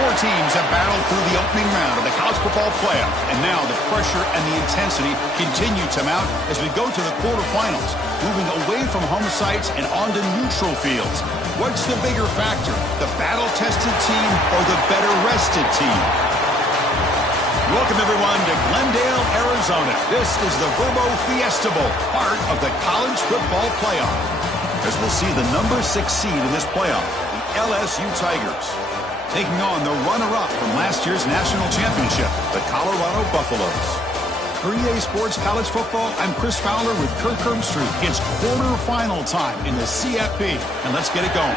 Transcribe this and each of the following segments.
Four teams have battled through the opening round of the college football playoff, and now the pressure and the intensity continue to mount as we go to the quarterfinals, moving away from home sites and onto neutral fields. What's the bigger factor, the battle-tested team or the better-rested team? Welcome, everyone, to Glendale, Arizona. This is the Verbo Fiesta Bowl, part of the college football playoff, as we'll see the number 6 seed in this playoff, the LSU Tigers, taking on the runner-up from last year's national championship, the Colorado Buffaloes. For EA Sports College Football, I'm Chris Fowler with Kirk Herbstreit. It's quarterfinal time in the CFP, and let's get it going.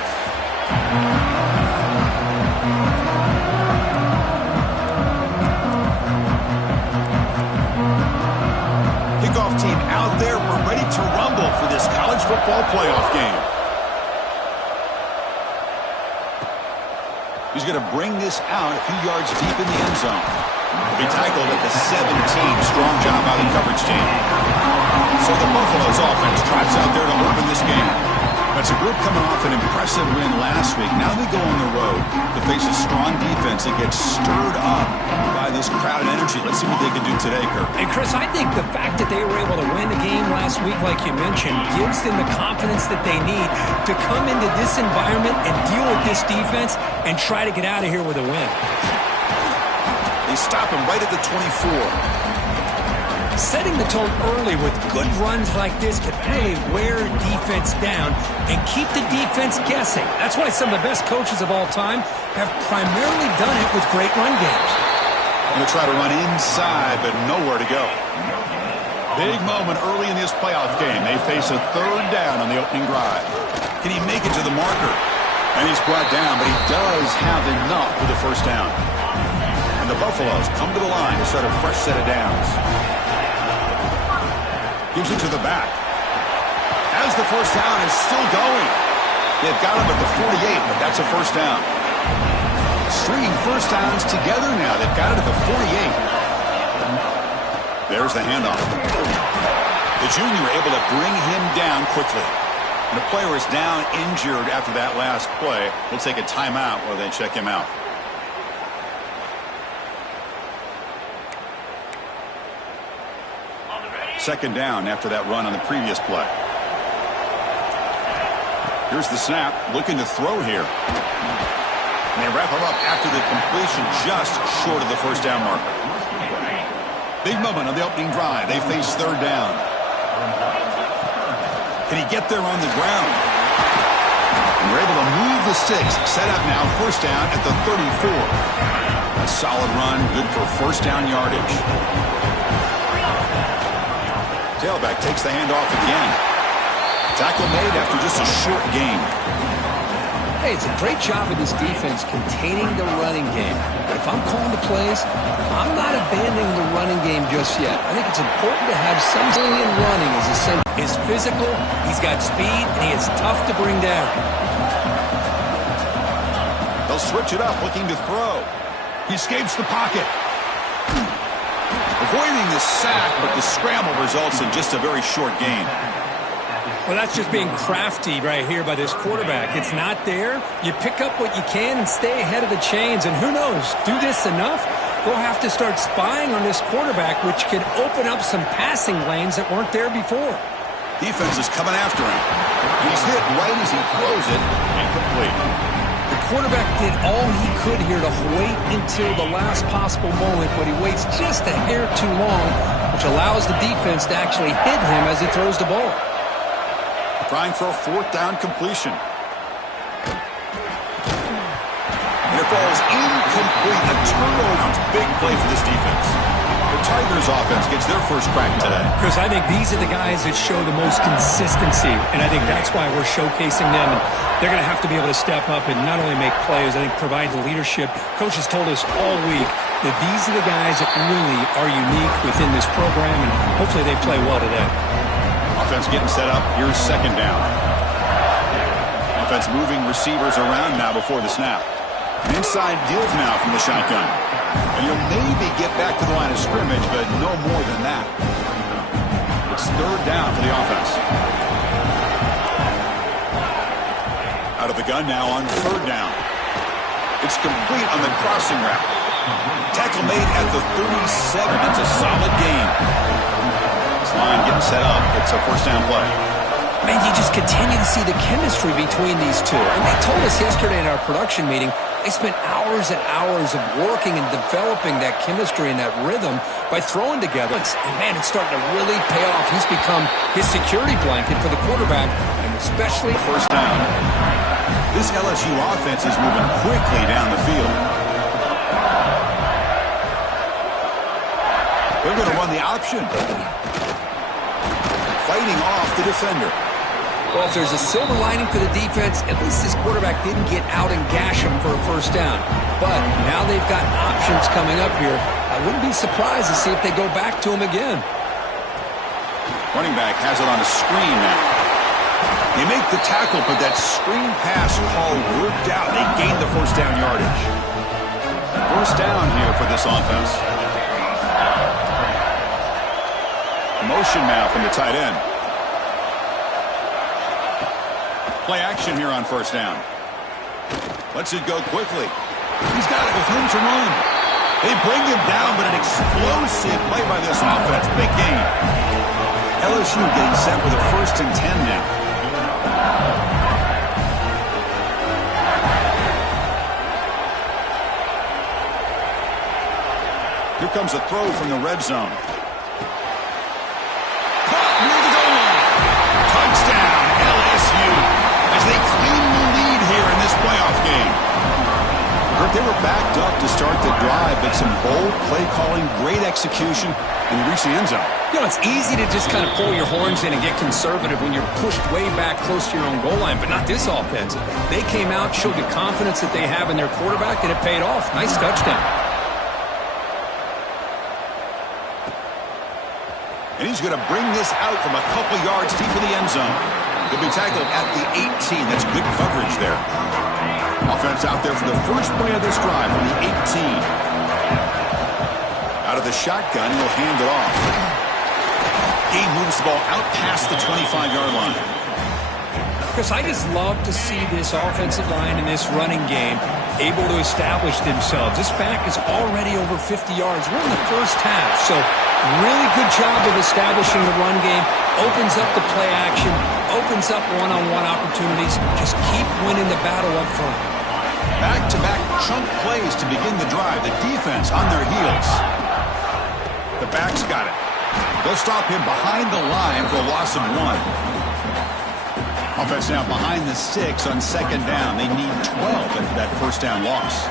Kickoff team out there. We're ready to rumble for this college football playoff game. He's going to bring this out a few yards deep in the end zone. He tackled at the 17. Strong job by the coverage team. So the Buffaloes offense trots out there to open this game. That's a group coming off an impressive win last week. Now they go on the road to face a strong defense that gets stirred up by this crowd energy. Let's see what they can do today, Kirk. And Chris, I think the fact that they were able to win the game last week, like you mentioned, gives them the confidence that they need to come into this environment and deal with this defense and try to get out of here with a win. They stop him right at the 24. Setting the tone early with good runs like this can really wear defense down and keep the defense guessing. That's why some of the best coaches of all time have primarily done it with great run games. Going to try to run inside, but nowhere to go. Big moment early in this playoff game. They face a third down on the opening drive. Can he make it to the marker? And he's brought down, but he does have enough for the first down. And the Buffaloes come to the line to start a fresh set of downs. Gives it to the back. As the first down is still going. They've got him at the 48, but that's a first down. Stringing first downs together now. They've got it at the 48. There's the handoff. The junior able to bring him down quickly. And the player is down injured after that last play. We'll take a timeout while they check him out. Second down after that run on the previous play. Here's the snap, looking to throw here. And they wrap him up after the completion just short of the first down marker. Big moment on the opening drive. They face third down. Can he get there on the ground? And they're able to move the sticks. Set up now, first down at the 34. A solid run, good for first down yardage. Tailback takes the handoff again. Tackle made after just a short gain. Hey, it's a great job of this defense containing the running game. But if I'm calling the plays, I'm not abandoning the running game just yet. I think it's important to have some in running as a center. He's physical, he's got speed, and he is tough to bring down. They'll switch it up, looking to throw. He escapes the pocket. Avoiding the sack, but the scramble results in just a very short gain. Well, that's just being crafty right here by this quarterback. It's not there. You pick up what you can and stay ahead of the chains. And who knows, do this enough, they'll have to start spying on this quarterback, which can open up some passing lanes that weren't there before. Defense is coming after him. He's hit right as he throws it. Incomplete. The quarterback did all he could here to wait until the last possible moment, but he waits just a hair too long, which allows the defense to actually hit him as he throws the ball. Trying for a fourth down completion. And it falls incomplete. A turnover. Big play for this defense. The Tigers offense gets their first crack today. Chris, I think these are the guys that show the most consistency, and I think that's why we're showcasing them. And they're going to have to be able to step up and not only make plays, I think provide the leadership. Coach has told us all week that these are the guys that really are unique within this program, and hopefully they play well today. Offense getting set up. Here's second down. Offense moving receivers around now before the snap. An inside deal now from the shotgun. And you'll maybe get back to the line of scrimmage, but no more than that. It's third down for the offense. Out of the gun now on third down. It's complete on the crossing route. Tackle made at the 37. That's a solid gain. This line getting set up. It's a first down play. Man, you just continue to see the chemistry between these two. And they told us yesterday in our production meeting, they spent hours and hours of working and developing that chemistry and that rhythm by throwing together. And man, it's starting to really pay off. He's become his security blanket for the quarterback, and especially first down. This LSU offense is moving quickly down the field. They're going to run the option. Fighting off the defender. Well, if there's a silver lining for the defense, at least this quarterback didn't get out and gash him for a first down. But now they've got options coming up here. I wouldn't be surprised to see if they go back to him again. Running back has it on a screen now. They make the tackle, but that screen pass call worked out. They gained the first down yardage. First down here for this offense. Motion now from the tight end. Play action here on first down. Lets it go quickly. He's got it with room to run. They bring him down, but an explosive play by this offense. Big gain. LSU getting set with a 1st and 10 now. Here comes a throw from the red zone. Caught near the goal line. Touchdown, LSU, as they claim the lead here in this playoff game. They were backed up to start the drive, but some bold play calling, great execution, and they reached the end zone. You know, it's easy to just kind of pull your horns in and get conservative when you're pushed way back close to your own goal line, but not this offense. They came out, showed the confidence that they have in their quarterback, and it paid off. Nice touchdown. And he's going to bring this out from a couple yards deep in the end zone. He'll be tackled at the 18. That's good coverage there. Offense out there for the first play of this drive from the 18. Out of the shotgun, he'll hand it off. He moves the ball out past the 25-yard line. Chris, I just love to see this offensive line in this running game able to establish themselves. This back is already over 50 yards. We're in the first half, so really good job of establishing the run game. Opens up the play action, opens up one-on-one opportunities. Just keep winning the battle up front. Back-to-back chunk plays to begin the drive. The defense on their heels. The back's got it. They'll stop him behind the line for a loss of 1. Offense now behind the 6 on second down. They need 12 after that first down loss.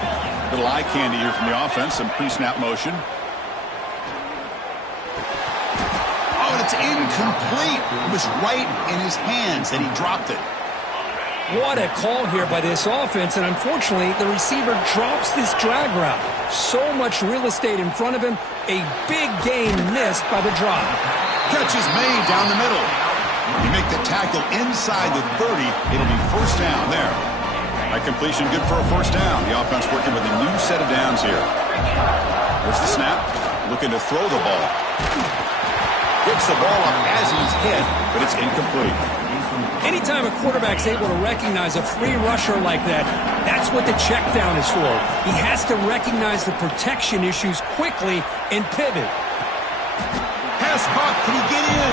Little eye candy here from the offense. Some pre-snap motion. Oh, it's incomplete. It was right in his hands, and he dropped it. What a call here by this offense, and unfortunately, the receiver drops this drag route. So much real estate in front of him. A big gain missed by the drop. Catch is made down the middle. You make the tackle inside the 30. It'll be first down there. That completion good for a first down. The offense working with a new set of downs here. There's the snap. Looking to throw the ball. Gets the ball up as he's hit, but it's incomplete. Anytime a quarterback's able to recognize a free rusher like that, that's what the check down is for. He has to recognize the protection issues quickly and pivot. Pass caught. Can he get in?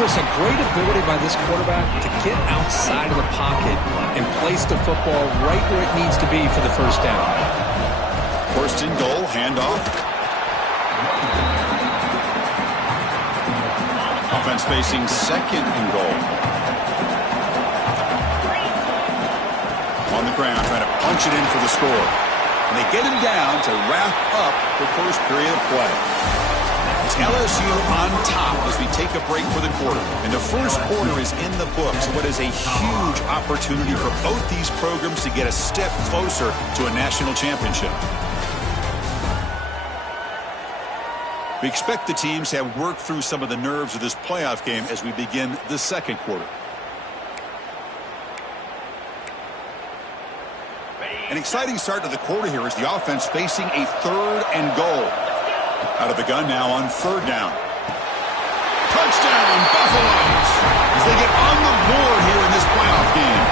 Chris, a great ability by this quarterback to get outside of the pocket and place the football right where it needs to be for the first down. First and goal, handoff. Offense facing second and goal. On the ground, trying to punch it in for the score. And they get him down to wrap up the first period of play. It's LSU on top as we take a break for the quarter. And the first quarter is in the books. What is a huge opportunity for both these programs to get a step closer to a national championship. We expect the teams to have worked through some of the nerves of this playoff game as we begin the second quarter. An exciting start to the quarter here as the offense facing a third and goal. Out of the gun now on third down. Touchdown, Buffaloes! As they get on the board here in this playoff game.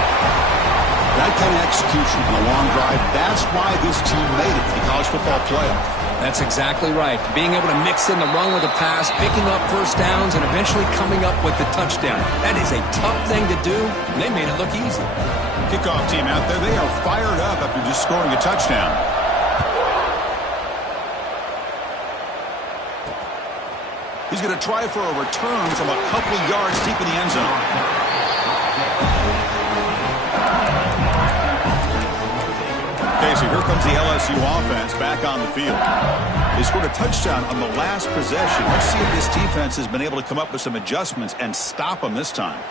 That kind of execution on a long drive. That's why this team made it to the college football playoff. That's exactly right. Being able to mix in the run with the pass, picking up first downs, and eventually coming up with the touchdown. That is a tough thing to do, and they made it look easy. Kickoff team out there, they are fired up after just scoring a touchdown. He's going to try for a return from a couple of yards deep in the end zone. Okay, so here comes the LSU offense back on the field. They scored a touchdown on the last possession. Let's see if this defense has been able to come up with some adjustments and stop them this time.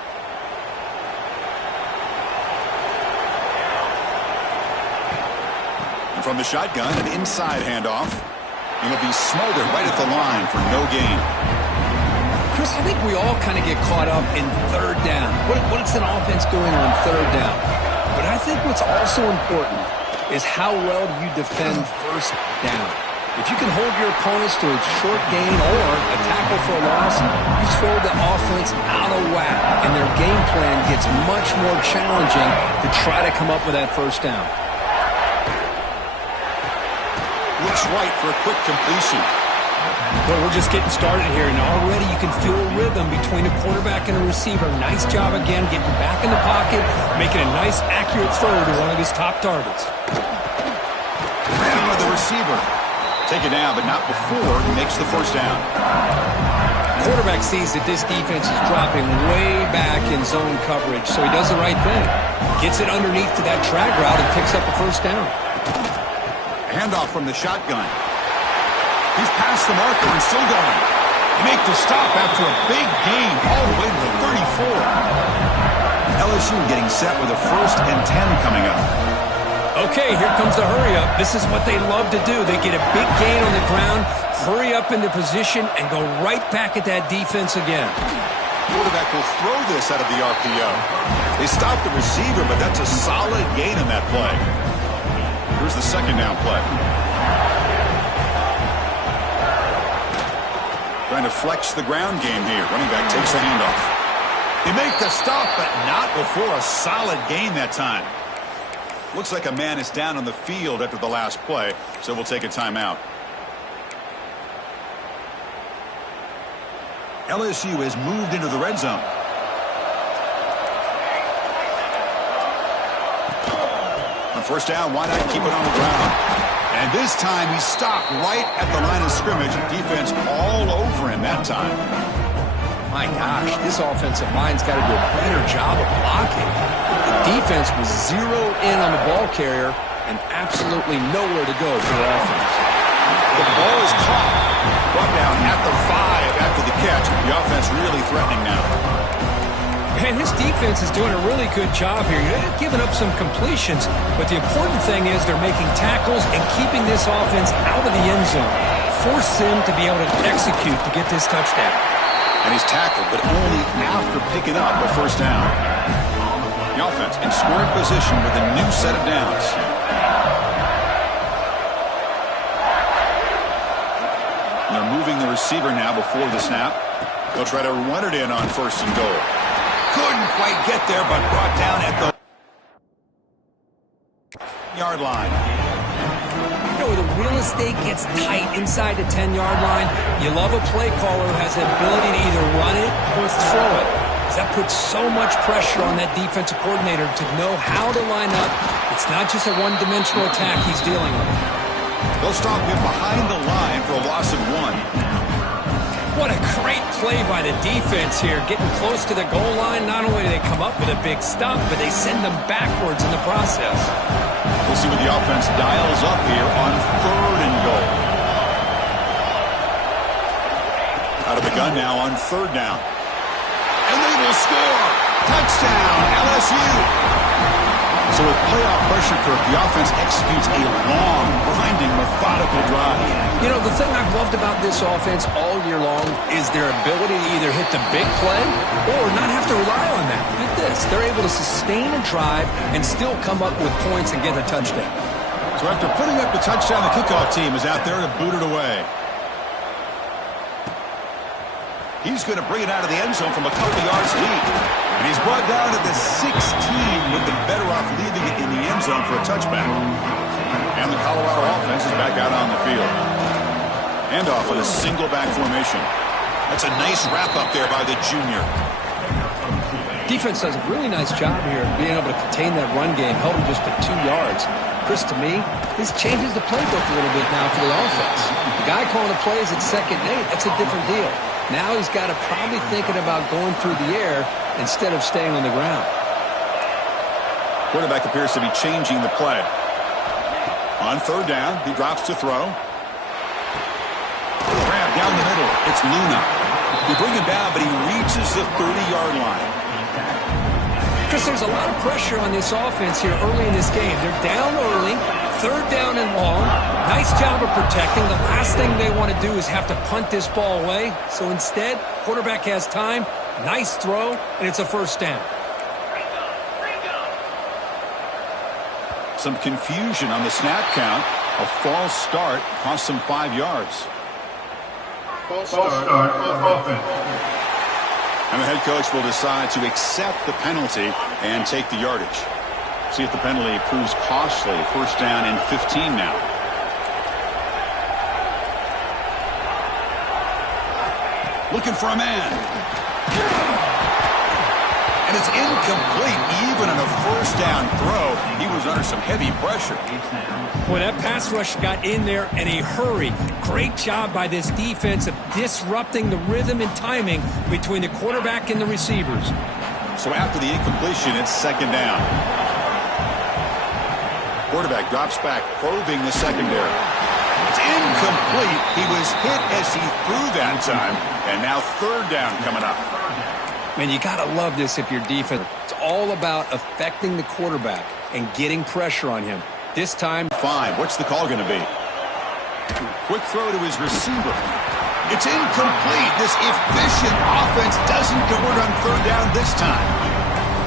And from the shotgun, an inside handoff. And he'll be smothered right at the line for no gain. Chris, I think we all kind of get caught up in third down. What's an offense doing on third down? But I think what's also important is how well you defend first down. If you can hold your opponents to a short gain or a tackle for a loss, you throw the offense out of whack, and their game plan gets much more challenging to try to come up with that first down. Looks right for a quick completion. Well, we're just getting started here, and already you can feel a rhythm between the quarterback and the receiver. Nice job again getting back in the pocket, making a nice, accurate throw to one of his top targets. Ran with the receiver. Take it down, but not before he makes the first down. Quarterback sees that this defense is dropping way back in zone coverage, so he does the right thing. Gets it underneath to that drag route and picks up a first down. Handoff from the shotgun. He's past the marker and still going. He makes the stop after a big gain all the way to the 34. LSU getting set with a 1st and 10 coming up. Okay, here comes the hurry up. This is what they love to do. They get a big gain on the ground, hurry up into position, and go right back at that defense again. Quarterback will throw this out of the RPO. They stop the receiver, but that's a solid gain in that play. Here's the second down play. Trying to flex the ground game here. Running back takes the handoff. They make the stop, but not before a solid gain that time. Looks like a man is down on the field after the last play, so we'll take a timeout. LSU has moved into the red zone. On first down, why not keep it on the ground? And this time he stopped right at the line of scrimmage. Defense all over him that time. My gosh, this offensive line's got to do a better job of blocking. The defense was zeroed in on the ball carrier and absolutely nowhere to go for the offense. The ball is caught. Brought down at the 5 after the catch. The offense really threatening now. And his defense is doing a really good job here. They're giving up some completions, but the important thing is they're making tackles and keeping this offense out of the end zone. Force him to be able to execute to get this touchdown. And he's tackled, but only after picking up a first down. The offense in scoring position with a new set of downs. And they're moving the receiver now before the snap. They'll try to run it in on 1st and goal. Couldn't quite get there, but brought down at the yard line. You know, the real estate gets tight inside the 10-yard line. You love a play caller who has the ability to either run it or throw it. That puts so much pressure on that defensive coordinator to know how to line up. It's not just a one-dimensional attack he's dealing with. They'll stop him behind the line for a loss of 1. What a great play by the defense here. Getting close to the goal line, not only do they come up with a big stop, but they send them backwards in the process. We'll see what the offense dials up here on 3rd and goal. Out of the gun now on 3rd down. And they will score. Touchdown, LSU. So with playoff pressure curve, the offense executes a long, grinding, methodical drive. You know, the thing I've loved about this offense all year long is their ability to either hit the big play or not have to rely on that. Look at this. They're able to sustain a drive and still come up with points and get a touchdown. So after putting up the touchdown, the kickoff team is out there to boot it away. He's going to bring it out of the end zone from a couple yards deep. And he's brought down to the 16, with the better off leaving it in the end zone for a touchback. And the Colorado offense is back out on the field. And off with a single back formation. That's a nice wrap up there by the junior. Defense does a really nice job here being able to contain that run game, held him just to 2 yards. Chris, to me, this changes the playbook a little bit now for the offense. The guy calling the plays at 2nd and 8, that's a different deal. Now he's got to probably thinking about going through the air instead of staying on the ground. Quarterback appears to be changing the play. On 3rd down, he drops to throw. Grab down the middle. It's Luna. You bring him down, but he reaches the 30-yard line. Chris, there's a lot of pressure on this offense here early in this game. They're down early, 3rd down and long. Nice job of protecting. The last thing they want to do is have to punt this ball away. So instead, quarterback has time, nice throw, and it's a 1st down. Some confusion on the snap count. A false start cost them 5 yards. False start on offense. And the head coach will decide to accept the penalty and take the yardage. See if the penalty proves costly. 1st down and 15 now. Looking for a man. And it's incomplete. Even on a 1st down throw, he was under some heavy pressure. Well, that pass rush got in there in a hurry. Great job by this defense of disrupting the rhythm and timing between the quarterback and the receivers. So after the incompletion, it's 2nd down. Quarterback drops back, probing the secondary. It's incomplete. He was hit as he threw that time. And now 3rd down coming up. Man, you got to love this if you're defense. It's all about affecting the quarterback and getting pressure on him. This time, 5. What's the call going to be? Quick throw to his receiver. It's incomplete. This efficient offense doesn't convert on 3rd down this time.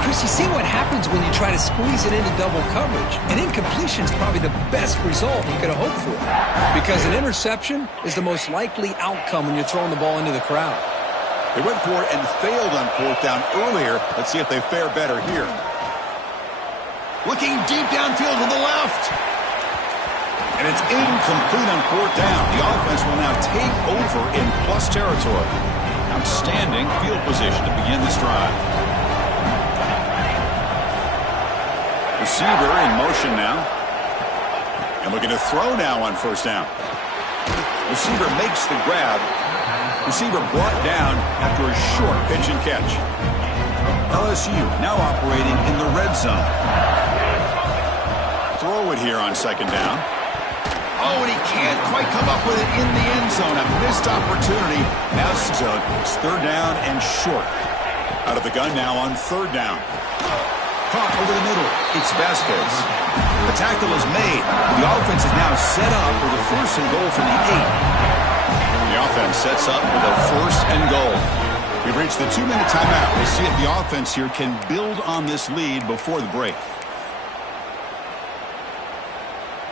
Chris, you see what happens when you try to squeeze it into double coverage. An incompletion is probably the best result you could have hoped for, because an interception is the most likely outcome when you're throwing the ball into the crowd. They went for it and failed on 4th down earlier. Let's see if they fare better here. Looking deep downfield to the left. And it's incomplete on 4th down. The offense will now take over in plus territory. Outstanding field position to begin this drive. Receiver in motion now. And looking to throw now on 1st down. Receiver makes the grab. Receiver brought down after a short pitch and catch. LSU now operating in the red zone. Throw it here on 2nd down. Oh, and he can't quite come up with it in the end zone. A missed opportunity. Now it's 3rd down and short. Out of the gun now on 3rd down. Caught over the middle. It's Vasquez. The tackle is made. The offense is now set up with a 1st and goal from the 8. The offense sets up with a 1st and goal. We've reached the 2-minute timeout. We'll see if the offense here can build on this lead before the break.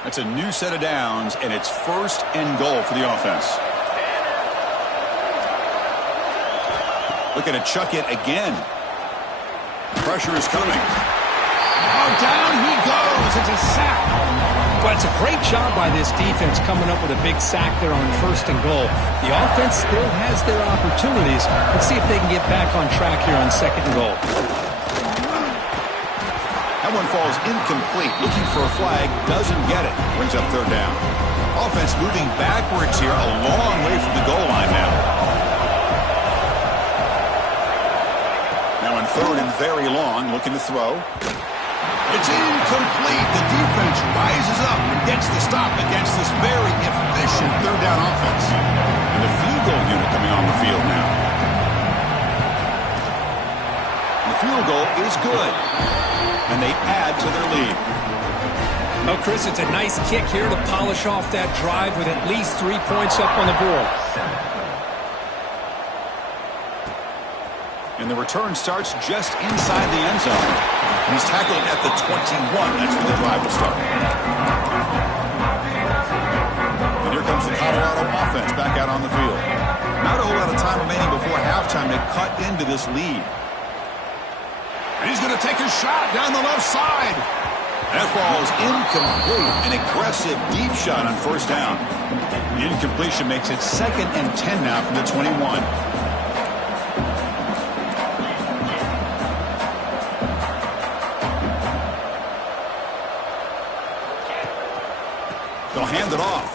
That's a new set of downs, and it's 1st and goal for the offense. Looking to chuck it again. Pressure is coming. Oh, down he goes. It's a sack. But it's a great job by this defense coming up with a big sack there on 1st and goal. The offense still has their opportunities. Let's see if they can get back on track here on 2nd and goal. That one falls incomplete. Looking for a flag. Doesn't get it. Brings up 3rd down. Offense moving backwards here. A long way from the goal line now. Now on 3rd and very long. Looking to throw. It's incomplete. The defense rises up and gets the stop against this very efficient 3rd down offense. And the field goal unit coming on the field now. The field goal is good. And they add to their lead. Oh, Chris, it's a nice kick here to polish off that drive with at least 3 points up on the board. And the return starts just inside the end zone. And he's tackled at the 21. That's where the drive will start. And here comes the Colorado offense back out on the field. Not a whole lot of time remaining before halftime to cut into this lead. And he's going to take a shot down the left side. That ball is incomplete. An aggressive deep shot on first down. The incompletion makes it 2nd and 10 now from the 21. They'll hand it off.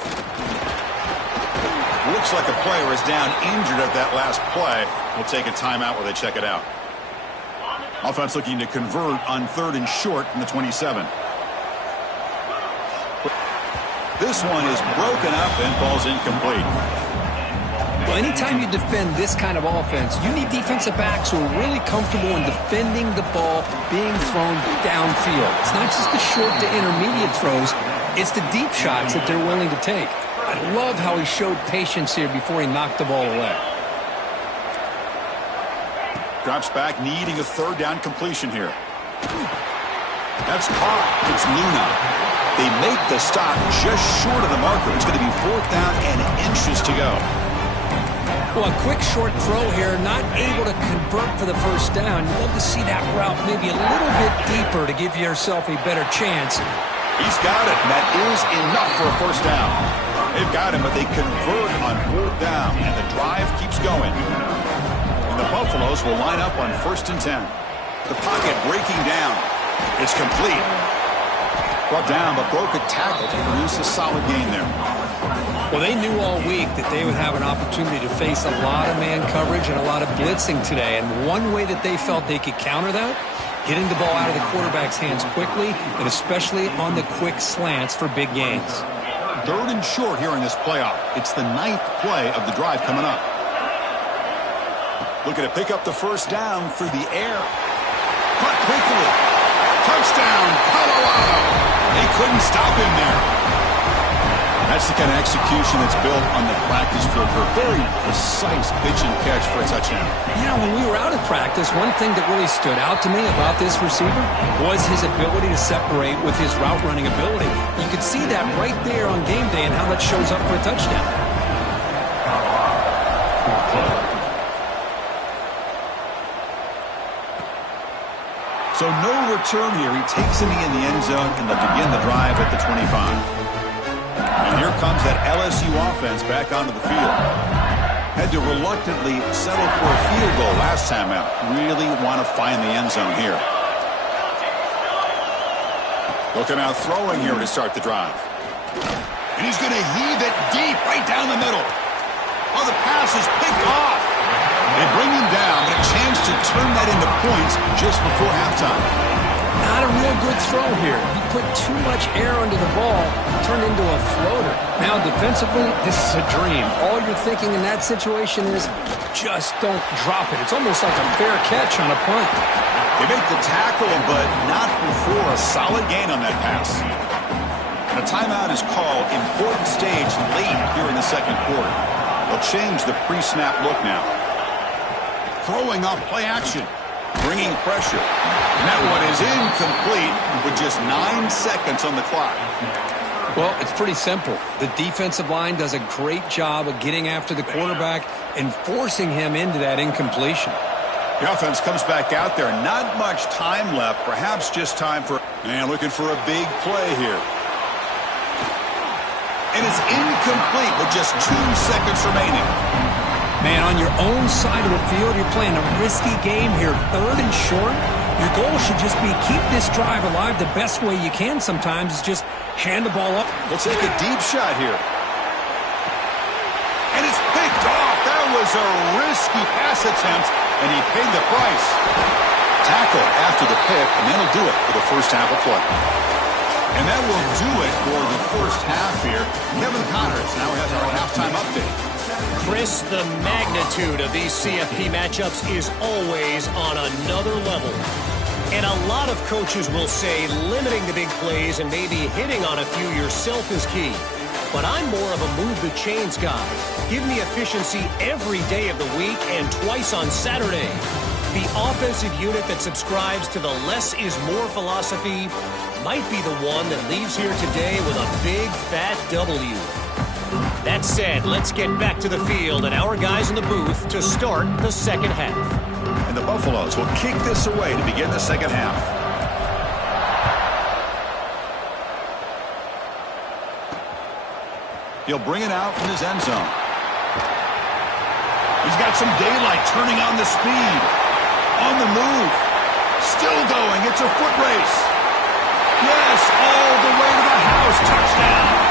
Looks like a player is down injured at that last play. We'll take a timeout while they check it out. Offense looking to convert on 3rd and short from the 27. This one is broken up and falls incomplete. Well, anytime you defend this kind of offense, you need defensive backs who are really comfortable in defending the ball being thrown downfield. It's not just the short to intermediate throws. It's the deep shots that they're willing to take. I love how he showed patience here before he knocked the ball away. Drops back, needing a 3rd down completion here. That's caught. It's Luna. They make the stop just short of the marker. It's going to be 4th down and inches to go. Well, a quick short throw here, not able to convert for the first down. You'd love to see that route maybe a little bit deeper to give yourself a better chance. He's got it. That is enough for a first down. They've got him, but they convert on 4th down, and the drive keeps going. And the Buffaloes will line up on 1st and 10. The pocket breaking down. It's complete. Brought down, but broke a tackle to produce a solid gain there. Well, they knew all week that they would have an opportunity to face a lot of man coverage and a lot of blitzing today. And one way that they felt they could counter that, getting the ball out of the quarterback's hands quickly, and especially on the quick slants for big gains. 3rd and short here in this playoff. It's the 9th play of the drive coming up. Looking to pick up the first down through the air. Caught quickly. Touchdown, Colorado. They couldn't stop him there. That's the kind of execution that's built on the practice field for a very precise pitch and catch for a touchdown. Yeah, when we were out at practice, one thing that really stood out to me about this receiver was his ability to separate with his route running ability. You could see that right there on game day and how that shows up for a touchdown. So no return here. He takes him in the end zone, and they'll begin the drive at the 25. And here comes that LSU offense back onto the field. Had to reluctantly settle for a field goal last time out. Really want to find the end zone here. Looking out throwing here to start the drive. And he's going to heave it deep right down the middle. Oh, the pass is picked off. They bring him down, but a chance to turn that into points just before halftime. Not a real good throw here. He put too much air under the ball, turned into a floater. Now, defensively, this is a dream. All you're thinking in that situation is just don't drop it. It's almost like a fair catch on a punt. They make the tackle, but not before a solid gain on that pass. And a timeout is called. Important stage late here in the 2nd quarter. They'll change the pre-snap look now. Throwing off play action. Bringing pressure. And that one is incomplete with just 9 seconds on the clock. Well, it's pretty simple. The defensive line does a great job of getting after the quarterback and forcing him into that incompletion. The offense comes back out there. Not much time left. Perhaps just time for... And looking for a big play here. And it's incomplete with just 2 seconds remaining. Man, on your own side of the field, you're playing a risky game here. 3rd and short. Your goal should just be keep this drive alive the best way you can sometimes is just hand the ball up. We'll take a deep shot here. And it's picked off. That was a risky pass attempt, and he paid the price. Tackle after the pick, and that'll do it for the first half of play. And that will do it for the first half here. Kevin Connors now has our halftime update. Chris, the magnitude of these CFP matchups is always on another level. And a lot of coaches will say limiting the big plays and maybe hitting on a few yourself is key. But I'm more of a move the chains guy. Give me efficiency every day of the week and twice on Saturday. The offensive unit that subscribes to the less is more philosophy might be the one that leaves here today with a big fat W. That said, let's get back to the field and our guys in the booth to start the second half. And the Buffaloes will kick this away to begin the second half. He'll bring it out from his end zone. He's got some daylight turning on the speed. On the move. Still going. It's a foot race. Yes, all the way to the house. Touchdown.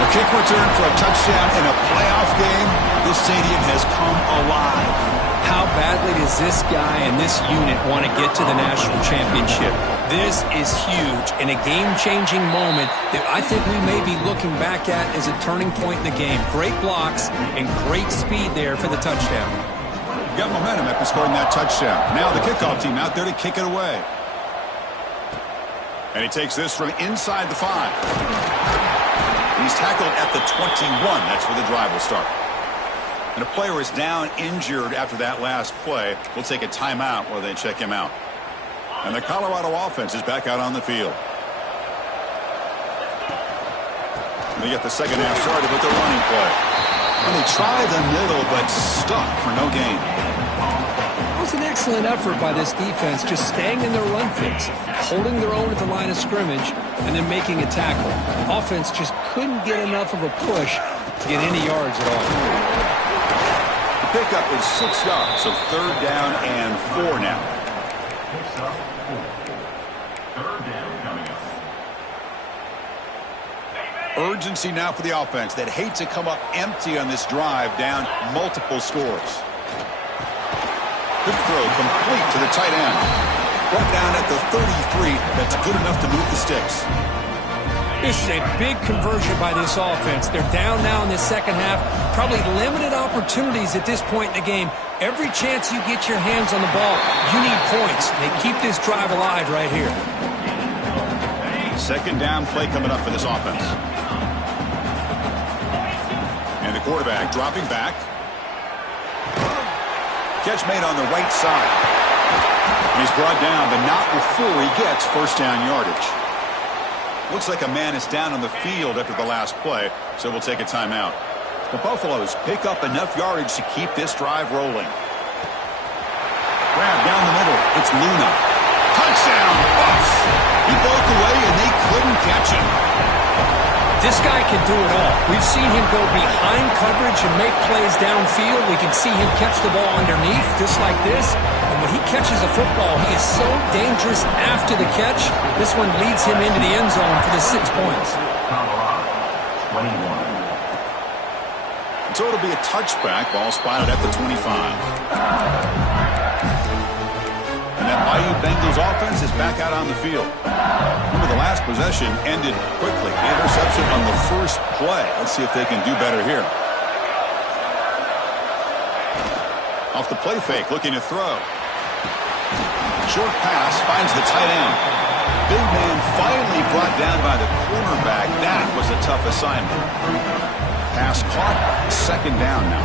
A kick return for a touchdown in a playoff game. This stadium has come alive. How badly does this guy and this unit want to get to the national championship? This is huge and a game-changing moment that I think we may be looking back at as a turning point in the game. Great blocks and great speed there for the touchdown. Got momentum after scoring that touchdown. Now the kickoff team out there to kick it away. And he takes this from inside the 5. He's tackled at the 21. That's where the drive will start. And a player is down injured after that last play. We'll take a timeout while they check him out. And the Colorado offense is back out on the field. They get the second half started with the running play. And they try the middle, but stuck for no gain. It was an excellent effort by this defense, just staying in their run fix, holding their own at the line of scrimmage, and then making a tackle. The offense just couldn't get enough of a push to get any yards at all. The pickup is 6 yards, so 3rd down and 4 now. Third down coming up. Urgency now for the offense that hate to come up empty on this drive, down multiple scores. Good throw, complete to the tight end. Brought down at the 33. That's good enough to move the sticks. This is a big conversion by this offense. They're down now in the second half. Probably limited opportunities at this point in the game. Every chance you get your hands on the ball, you need points. They keep this drive alive right here. Second down play coming up for this offense. And the quarterback dropping back. Catch made on the right side. He's brought down, but not before he gets first down yardage. Looks like a man is down on the field after the last play, so we'll take a timeout. The Buffaloes pick up enough yardage to keep this drive rolling. Grab down the middle. It's Luna. Touchdown, Buffs! He broke away, and they couldn't catch him. This guy can do it all. We've seen him go behind coverage and make plays downfield. We can see him catch the ball underneath, just like this. And when he catches a football, he is so dangerous after the catch. This one leads him into the end zone for the 6 points. Colorado, 21. So it'll be a touchback. Ball spotted at the 25. And that Bayou Bengals offense is back out on the field. Remember, the last possession ended quickly. Interception on the first play. Let's see if they can do better here. Off the play fake, looking to throw. Short pass finds the tight end. Big man finally brought down by the cornerback. That was a tough assignment. Pass caught. Second down now.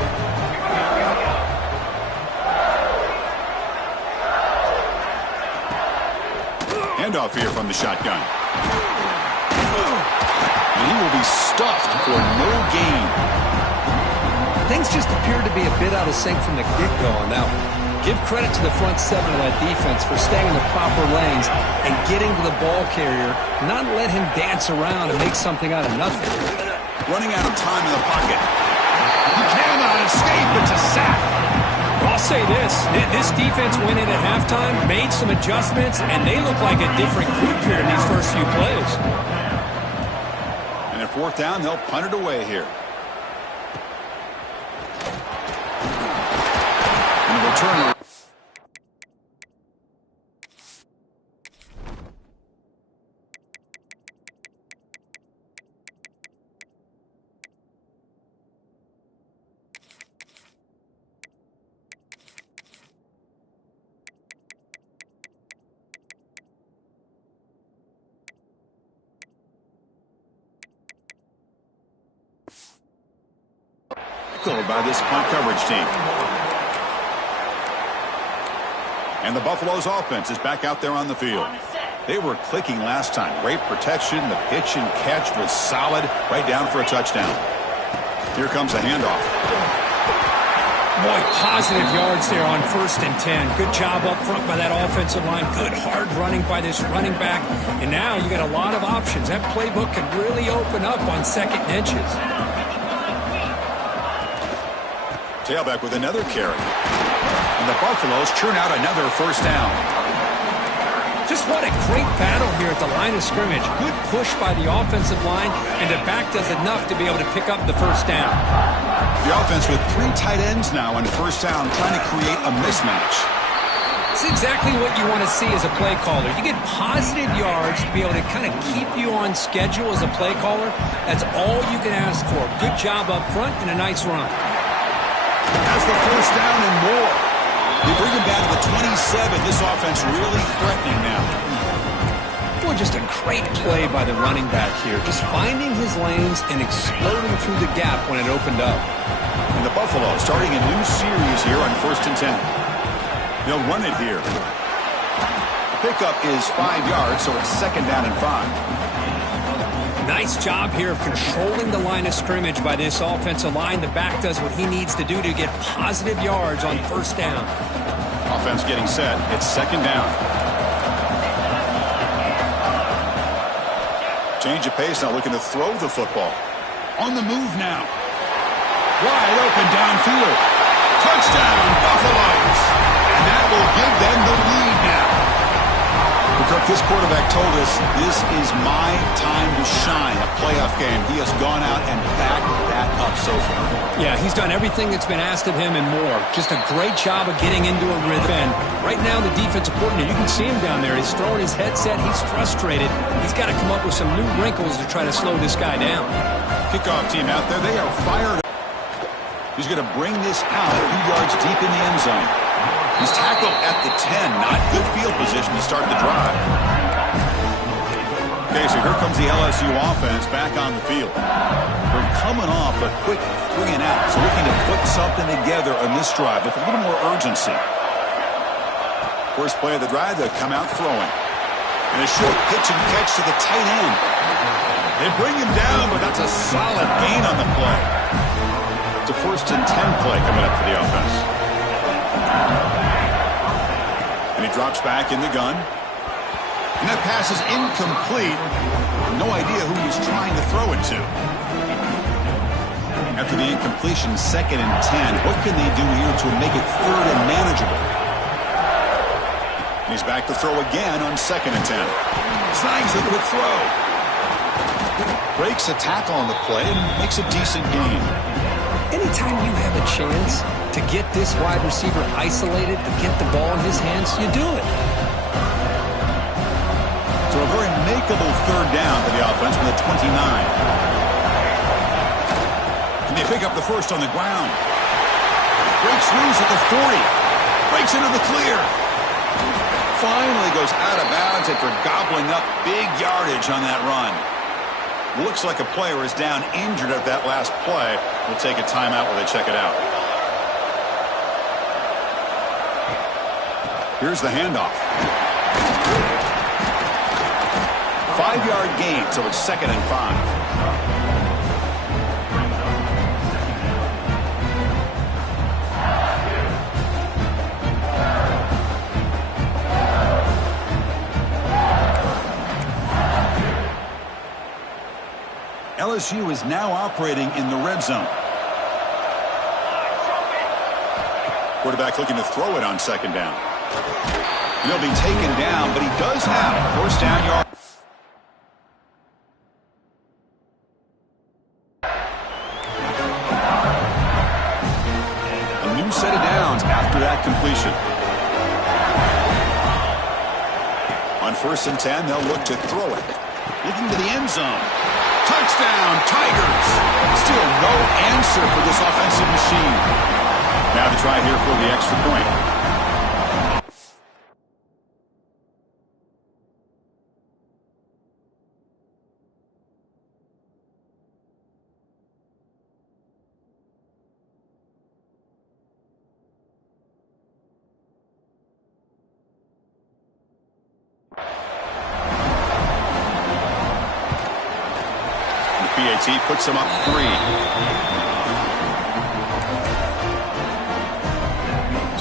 Handoff here from the shotgun. And he will be stuffed for no gain. Things just appear to be a bit out of sync from the get-go on that one. Give credit to the front 7 of that defense for staying in the proper lanes and getting to the ball carrier, not let him dance around and make something out of nothing. Running out of time in the pocket. He cannot escape. It's a sack. I'll say this defense went in at halftime, made some adjustments, and they look like a different group here in these first few plays. And at 4th down, they'll punt it away here. And the returner. By this punt coverage team. And the Buffaloes offense is back out there on the field. They were clicking last time. Great protection. The pitch and catch was solid. Right down for a touchdown. Here comes a handoff. Boy, positive yards there on 1st and 10. Good job up front by that offensive line. Good hard running by this running back. And now you got a lot of options. That playbook can really open up on 2nd and inches. Tailback with another carry. And the Buffaloes churn out another 1st down. Just what a great battle here at the line of scrimmage. Good push by the offensive line, and the back does enough to be able to pick up the 1st down. The offense with 3 tight ends now on 1st down, trying to create a mismatch. It's exactly what you want to see as a play caller. You get positive yards to be able to kind of keep you on schedule as a play caller. That's all you can ask for. Good job up front and a nice run. Has the 1st down and more. They bring him down to the 27. This offense really threatening now. Boy, just a great play by the running back here. Just finding his lanes and exploding through the gap when it opened up. And the Buffalo starting a new series here on 1st and 10. They'll run it here. The pickup is 5 yards, so it's 2nd down and 5. Nice job here of controlling the line of scrimmage by this offensive line. The back does what he needs to do to get positive yards on 1st down. Offense getting set. It's 2nd down. Change of pace now, looking to throw the football. On the move now. Wide open downfield. Touchdown, Buffaloes. And that will give them the lead now. This quarterback told us this is my time to shine, a playoff game. He has gone out and backed that up so far. Yeah, he's done everything that's been asked of him and more. Just a great job of getting into a rhythm. And right now, the defensive coordinator, you can see him down there. He's throwing his headset. He's frustrated. He's got to come up with some new wrinkles to try to slow this guy down. Kickoff team out there. They are fired up. He's going to bring this out a few yards deep in the end zone. He's tackled at the 10. Not good field position to start the drive. Okay, so here comes the LSU offense back on the field. They're coming off a quick 3 and out, so looking to put something together on this drive with a little more urgency. First play of the drive, they'll come out throwing. And a short pitch and catch to the tight end. They bring him down, but that's a solid gain on the play. It's a 1st and 10 play coming up for the offense. And he drops back in the gun. And that pass is incomplete. No idea who he's trying to throw it to. After the incompletion, 2nd and 10. What can they do here to make it 3rd and manageable? And he's back to throw again on 2nd and 10. Snags a quick throw. Breaks a tackle on the play and makes a decent gain. Anytime you have a chance to get this wide receiver isolated and get the ball in his hands, you do it. So a very makeable 3rd down for the offense from the 29. Can they pick up the 1st on the ground? Breaks loose at the 40. Breaks into the clear. Finally goes out of bounds after gobbling up big yardage on that run. Looks like a player is down injured at that last play. We'll take a timeout while they check it out. Here's the handoff. 5-yard gain, so it's 2nd and 5. LSU is now operating in the red zone. Quarterback looking to throw it on 2nd down. And he'll be taken down, but he does have 1st down yard. A new set of downs after that completion. On 1st and 10, they'll look to throw it. Looking to the end zone. Touchdown, Tigers! Still no answer for this offensive machine. Now to try here for the extra point. PAT puts them up 3.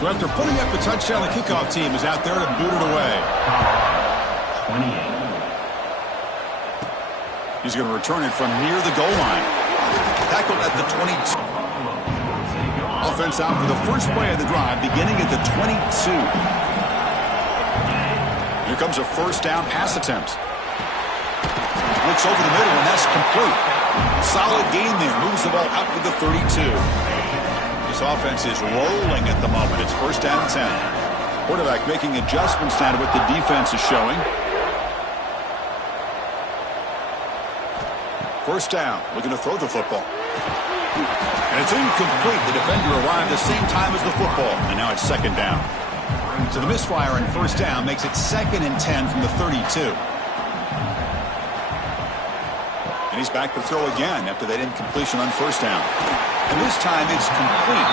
So after putting up the touchdown, the kickoff team is out there to boot it away. 28. He's going to return it from near the goal line. Tackled at the 22. Offense out for the first play of the drive, beginning at the 22. Here comes a first down pass attempt. Looks over the middle, and that's complete. Solid gain there. Moves the ball out to the 32. This offense is rolling at the moment. It's first down and 10. Quarterback making adjustments now to what the defense is showing. First down, looking to throw the football. And it's incomplete. The defender arrived the same time as the football. And now it's second down. So the misfire in first down makes it 2nd and 10 from the 32. And he's back to throw again after that incompletion on first down. And this time it's complete.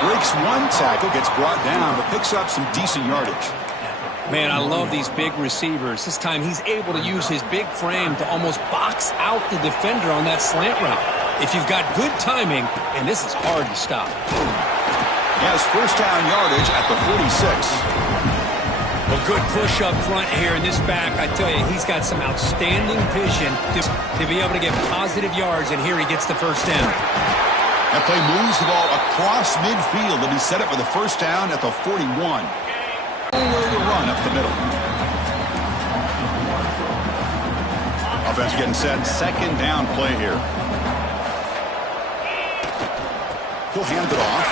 Breaks one tackle, gets brought down, but picks up some decent yardage. Man, I love these big receivers. This time he's able to use his big frame to almost box out the defender on that slant route. If you've got good timing, and this is hard to stop. He has first down yardage at the 46. Well, good push up front here in this back. I tell you, he's got some outstanding vision to be able to get positive yards, and here he gets the first down. That play moves the ball across midfield, and he set it with a first down at the 41. Nowhere to run up the middle. Offense getting set. Second down play here. He'll hand it off.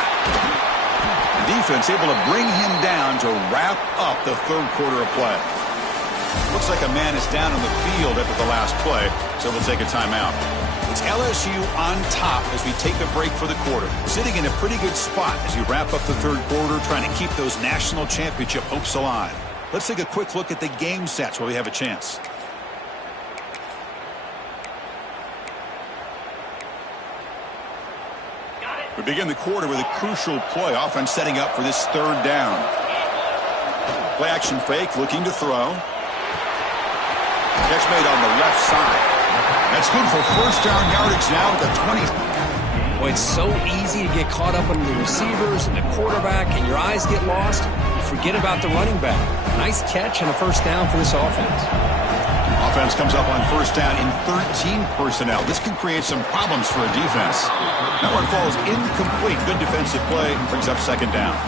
The defense able to bring him down to wrap up the third quarter of play. Looks like a man is down on the field after the last play, so we'll take a timeout. It's LSU on top as we take a break for the quarter. Sitting in a pretty good spot as you wrap up the third quarter, trying to keep those national championship hopes alive. Let's take a quick look at the game sets while we have a chance. We begin the quarter with a crucial play. Offense setting up for this third down. Play action fake, looking to throw. Catch made on the left side. That's good for first down yardage now at the 20. Boy, it's so easy to get caught up on the receivers and the quarterback, and your eyes get lost. You forget about the running back. Nice catch and a first down for this offense. Offense comes up on first down in 13 personnel. This can create some problems for a defense. That one falls incomplete. Good defensive play. Brings up second down.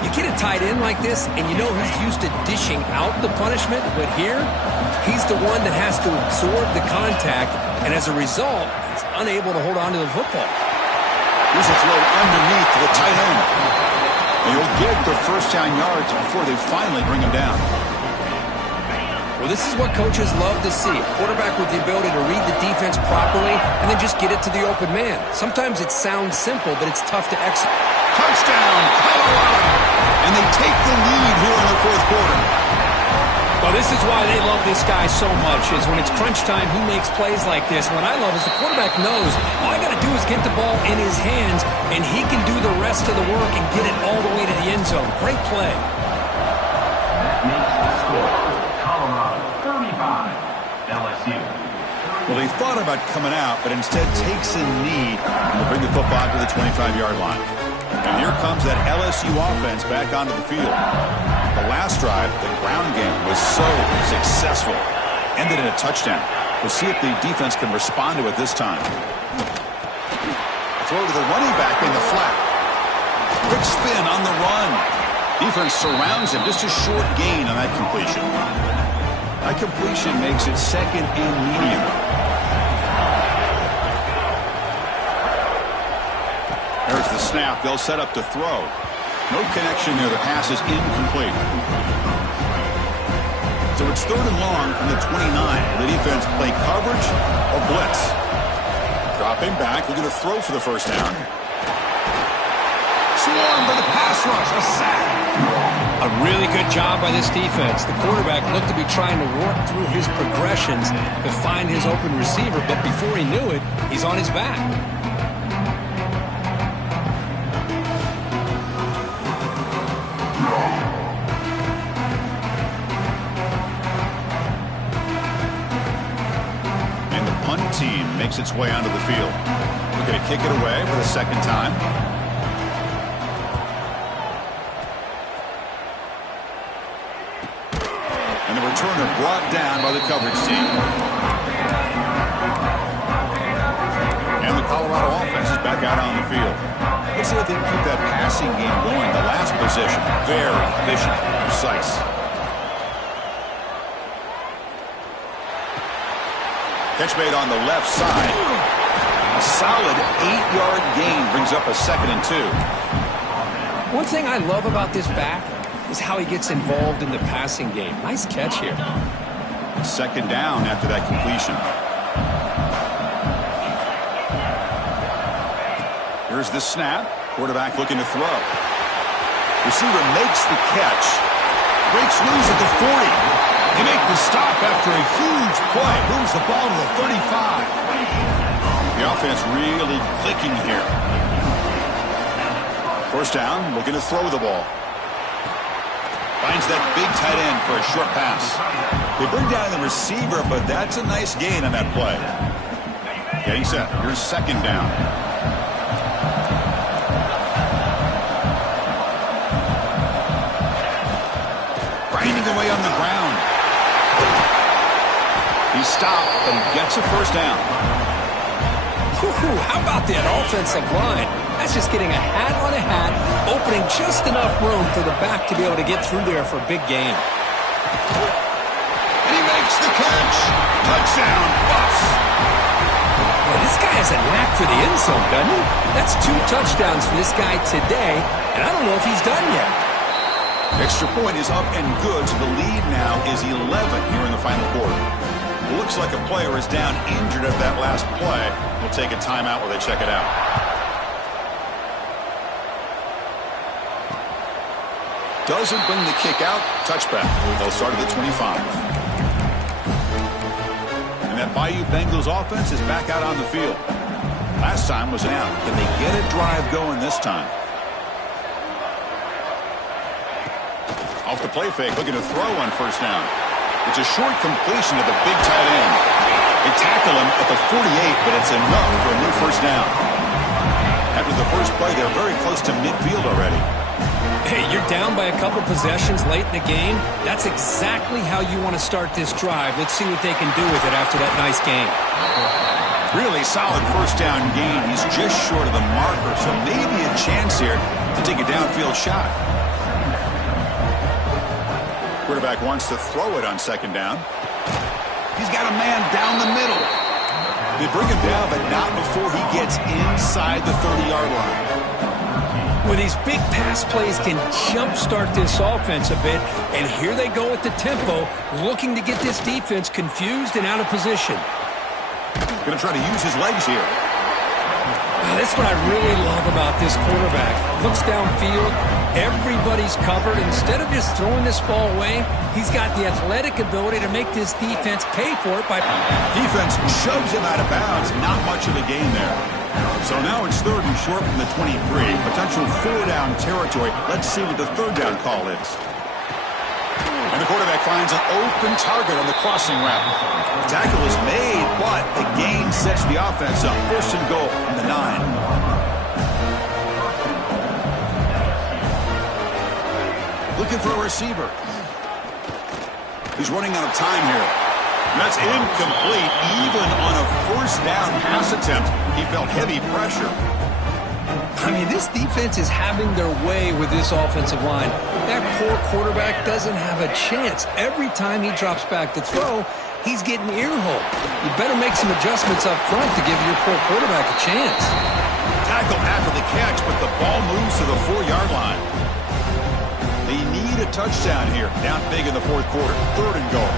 You get a tight end like this, and you know he's used to dishing out the punishment, but here, he's the one that has to absorb the contact, and as a result, he's unable to hold on to the football. Here's a throw underneath to the tight end. And he'll get the first down yards before they finally bring him down. Well, this is what coaches love to see. A quarterback with the ability to read the defense properly and then just get it to the open man. Sometimes it sounds simple, but it's tough to execute. Touchdown, Colorado! And they take the lead here in the fourth quarter. Well, this is why they love this guy so much, is when it's crunch time, he makes plays like this. What I love is the quarterback knows all I got to do is get the ball in his hands, and he can do the rest of the work and get it all the way to the end zone. Great play. That makes the score Colorado 35, LSU. Well, they thought about coming out, but instead takes a knee and will bring the football to the 25-yard line. And here comes that LSU offense back onto the field. The last drive, the ground game was so successful. Ended in a touchdown. We'll see if the defense can respond to it this time. Throw to the running back in the flat. Quick spin on the run. Defense surrounds him. Just a short gain on that completion. That completion makes it second and medium. There's the snap. They'll set up to throw. No connection there. The pass is incomplete. So it's third and long from the 29. The defense play coverage or blitz. Dropping back. Looking to throw for the first down. Swarmed by the pass rush. A sack. A really good job by this defense. The quarterback looked to be trying to work through his progressions to find his open receiver, but before he knew it, he's on his back. And the punt team makes its way onto the field. We're going to kick it away for the second time. And the returner brought down by the coverage team. And the Colorado offense is back out on the field. Let's see if they can keep that passing game going. The last possession, very efficient, precise. Catch made on the left side. A solid 8-yard gain brings up a 2nd and 2. One thing I love about this back is how he gets involved in the passing game. Nice catch here. 2nd down after that completion. Here's the snap. Quarterback looking to throw. Receiver makes the catch. Breaks loose at the 40. They make the stop after a huge play. Moves the ball to the 35. The offense really clicking here. 1st down, looking to throw the ball. Finds that big tight end for a short pass. They bring down the receiver, but that's a nice gain on that play. Getting set. Here's 2nd down. Grinding away on the ground. He stopped and gets a 1st down. How about that offensive line? That's just getting a hat on a hat, opening just enough room for the back to be able to get through there for a big gain. And he makes the catch. Touchdown, Buffs. Well, this guy has a knack for the end zone, doesn't he? That's 2 touchdowns for this guy today, and I don't know if he's done yet. Extra point is up and good, so the lead now is 11 here in the final quarter. It looks like a player is down injured at that last play. We'll take a timeout while they check it out. Doesn't bring the kick out. Touchback. They'll start at the 25. And that Bayou Bengals offense is back out on the field. Last time was out. Can they get a drive going this time? Off the play fake, looking to throw on 1st down. It's a short completion to the big tight end. They tackle him at the 48, but it's enough for a new 1st down. After the first play, they're very close to midfield already. Hey, you're down by a couple possessions late in the game. That's exactly how you want to start this drive. Let's see what they can do with it after that nice game. Really solid 1st down gain. He's just short of the marker, so maybe a chance here to take a downfield shot. Quarterback wants to throw it on 2nd down. He's got a man down the middle. They bring him down, but not before he gets inside the 30-yard line. Well, these big pass plays can jumpstart this offense a bit, and here they go at the tempo, looking to get this defense confused and out of position. Going to try to use his legs here. That's what I really love about this quarterback. Looks downfield, everybody's covered. Instead of just throwing this ball away, he's got the athletic ability to make this defense pay for it by... Defense shoves him out of bounds. Not much of a gain there. So now it's 3rd and short from the 23. Potential 4-down territory. Let's see what the 3rd down call is. And the quarterback finds an open target on the crossing route. The tackle is made, but the gain sets the offense up. 1st and goal from the 9. Looking for a receiver. He's running out of time here. And that's incomplete. Even on a 1st down pass attempt, he felt heavy pressure. I mean, this defense is having their way with this offensive line. That poor quarterback doesn't have a chance. Every time he drops back to throw, he's getting earholed. You better make some adjustments up front to give your poor quarterback a chance. Tackle after the catch, but the ball moves to the 4-yard line. They need a touchdown here. Down big in the 4th quarter. 3rd and goal.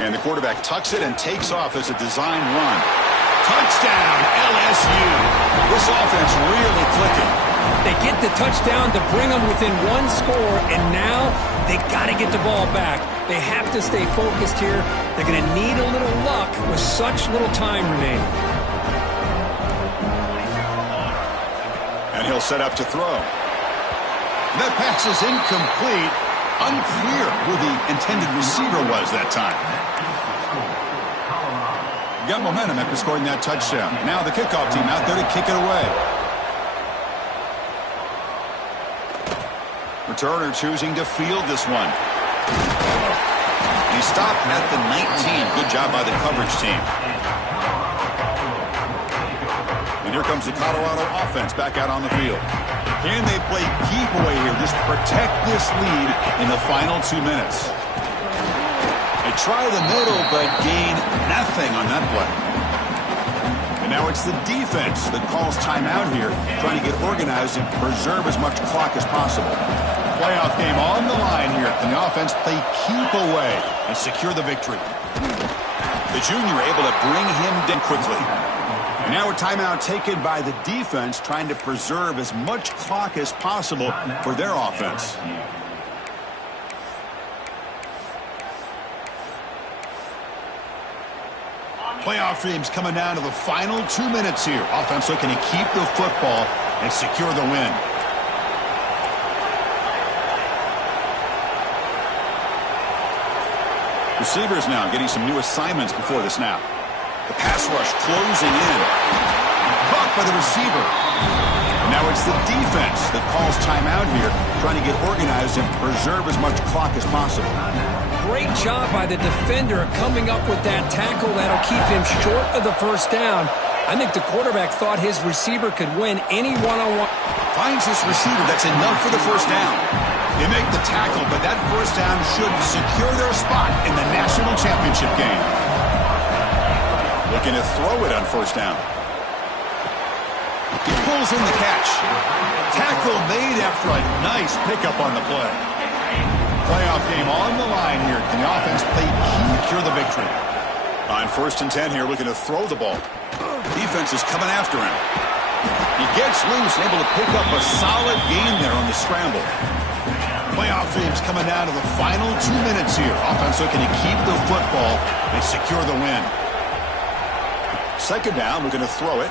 And the quarterback tucks it and takes off as a design run. Touchdown, LSU. This offense really clicking. They get the touchdown to bring them within 1 score, and now they got to get the ball back. They have to stay focused here. They're going to need a little luck with such little time remaining. And he'll set up to throw. That pass is incomplete. Unclear who the intended receiver was that time. Got momentum after scoring that touchdown. Now the kickoff team out there to kick it away. Returner choosing to field this one. He stopped at the 19. Good job by the coverage team. And here comes the Colorado offense back out on the field. Can they play keep away here? Just protect this lead in the final 2 minutes. They try the middle, but gain nothing on that play. And now it's the defense that calls timeout here, trying to get organized and preserve as much clock as possible. Playoff game on the line here. Can the offense play keep away and secure the victory? The junior able to bring him down quickly. And now a timeout taken by the defense, trying to preserve as much clock as possible for their offense. Playoff games coming down to the final 2 minutes here. Offense looking to keep the football and secure the win. Receivers now getting some new assignments before the snap. The pass rush closing in. Caught by the receiver. Now it's the defense that calls timeout here, trying to get organized and preserve as much clock as possible. Great job by the defender coming up with that tackle that'll keep him short of the first down. I think the quarterback thought his receiver could win any one-on-one. Finds this receiver. That's enough for the first down. They make the tackle, but that first down should secure their spot in the national championship game. Looking to throw it on first down. He pulls in the catch. Tackle made after a nice pickup on the play. Playoff game on the line here. Can the offense play key to secure the victory? On 1st and 10 here, looking to throw the ball. Defense is coming after him. He gets loose, able to pick up a solid gain there on the scramble. Playoff games coming down to the final 2 minutes here. Offense looking to keep the football and secure the win. 2nd down, we're going to throw it.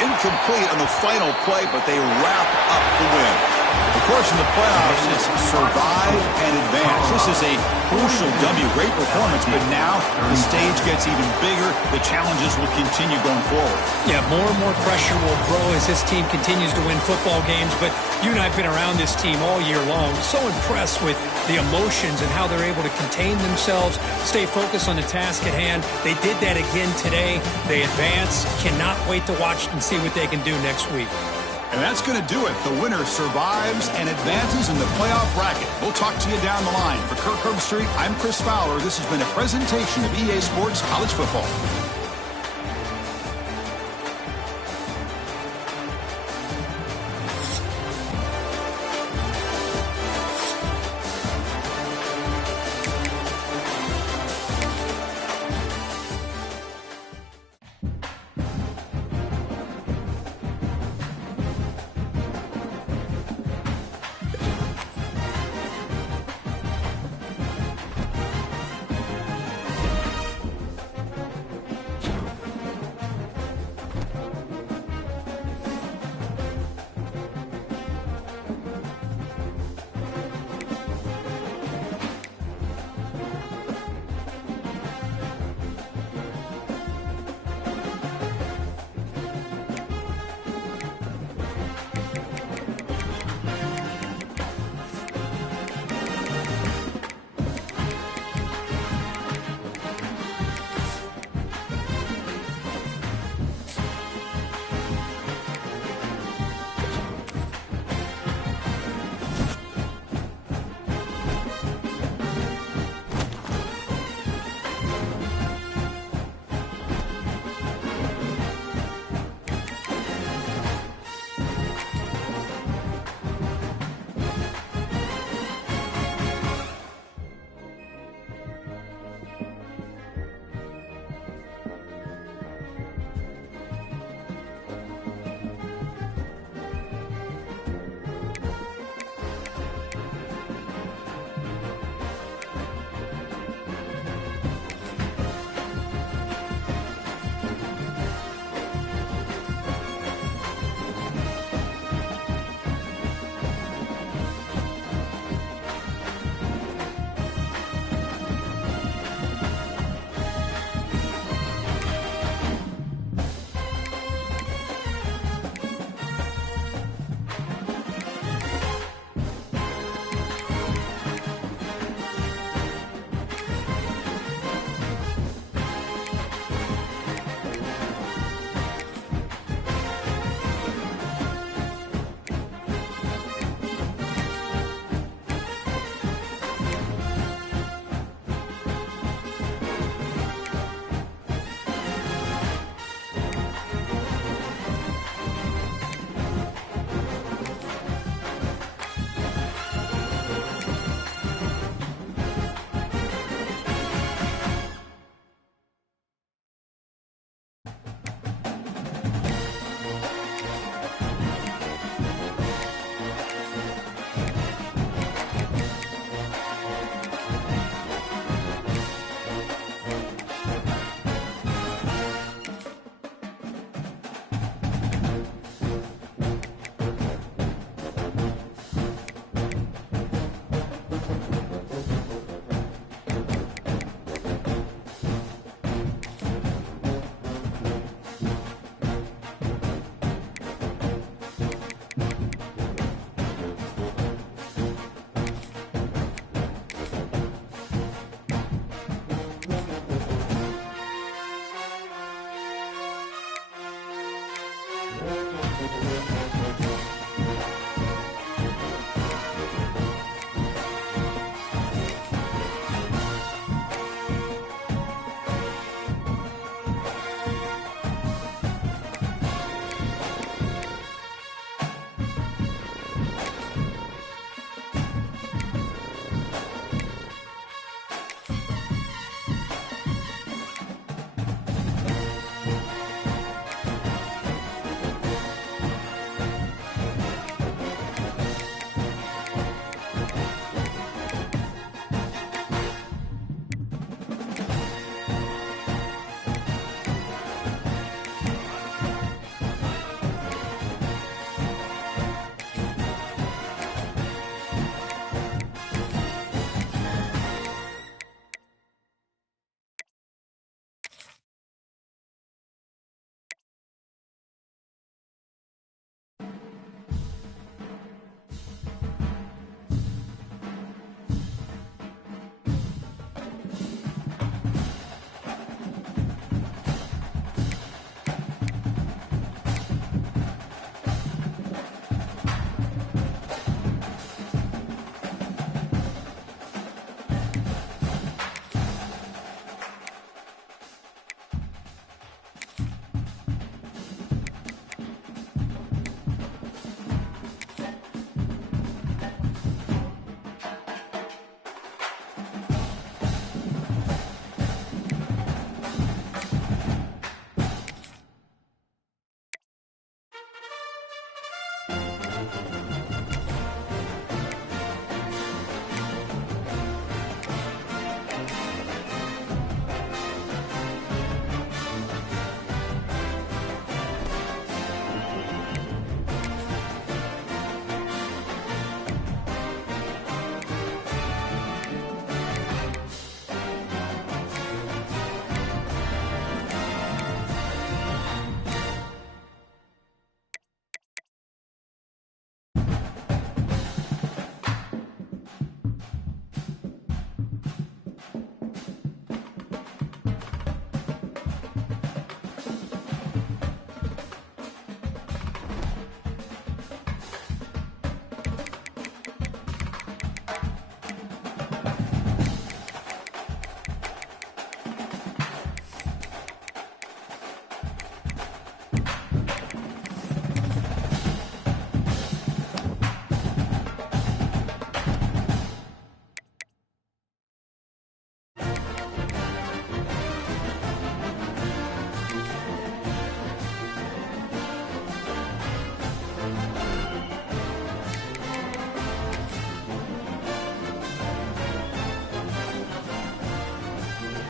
Incomplete on the final play, but they wrap up the win. Of course, in the playoffs, it's survive and advance. This is a crucial W. Great performance, but now the stage gets even bigger. The challenges will continue going forward. Yeah, more and more pressure will grow as this team continues to win football games, but you and I have been around this team all year long. So impressed with the emotions and how they're able to contain themselves, stay focused on the task at hand. They did that again today. They advance. Cannot wait to watch and see what they can do next week. And that's going to do it. The winner survives and advances in the playoff bracket. We'll talk to you down the line. For Kirk Herbstreit, I'm Chris Fowler. This has been a presentation of EA Sports College Football.